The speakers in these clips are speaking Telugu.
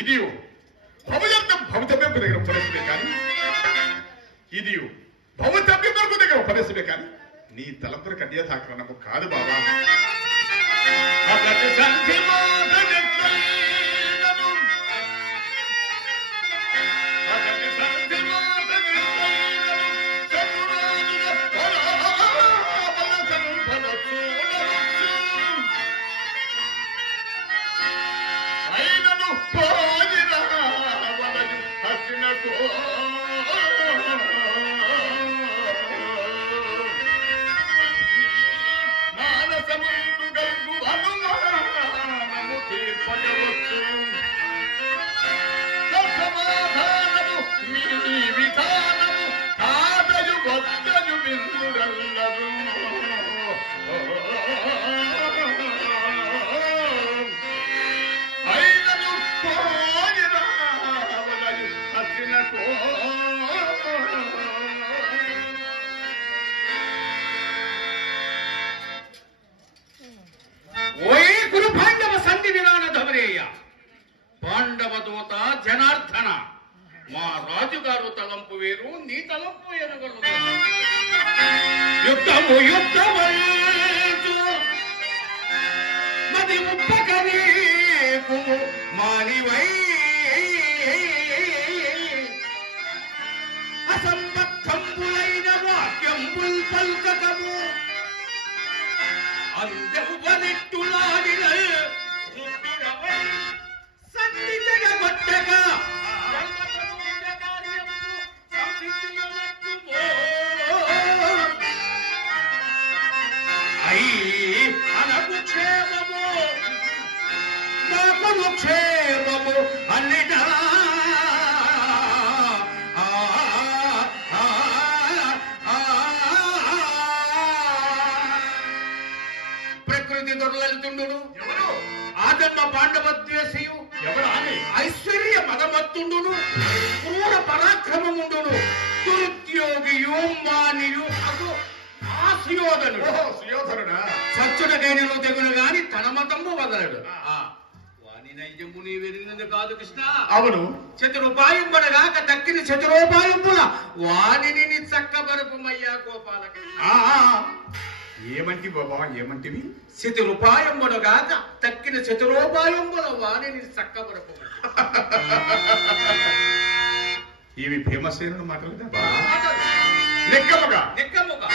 ఇది భవితవ్యం దగ్గర ఉపదేశమే కానీ ఇది భవితవ్యం వరకు దగ్గర ఉపదేశమే కానీ నీ తలంపుల కన్యా తాకరణము కాదు బాబా. పాండవ దూత జనార్దన, మా రాజుగారు తలంపు వేరు, నీ తలంపు వేరుగలదు. యుద్ధము యుద్ధమంచు మది ఉప్పకరీకు మానివై అసంబద్ధంబులైన వాక్యంబుల్ పల్కకము అందెవ్వనెట్టులాడిన క్షేమము అన్నిట ప్రకృతి దొరలతుండు ఆదమ్మ పాండవద్వేషయు ఐశ్వర్య మదమత్తుండును క్రూర పరాక్రమముండును దురుద్యోగియు మానియు అదు ఆశయోధనుడు సచ్చుడకైనను తెగును గాని తన మతము వదలడు. నైజము నీ వెరిగినది కాదు కృష్ణ. అవును, చతురుపాయంబడగాక తక్కిన చతురోపాయంబుల వాణిని చక్కబరుపుమయ్యా గోపాలకృష్ణ. ఏమంటి బాబా, ఏమంటివి? చతురుపాయంబడగాక తక్కిన చతురోపాయంబుల వాణిని చక్కబరుపుమయ్యా. ఇవి భీమసేనుడు మాటలు కదా. నిక్కముగా నిక్కముగా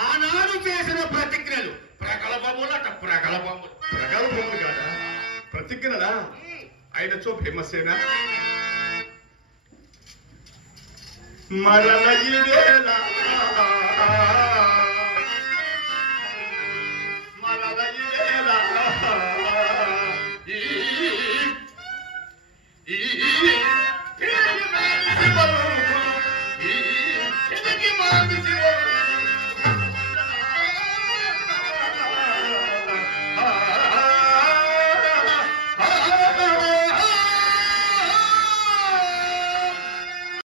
ఆనాడు చేసిన ప్రతిజ్ఞలు ప్రగల్భములట. ప్రగల్భములు ప్రగల్భములు కాదా ప్రతిజ్ఞలా? అయినచో భీమసేన మరల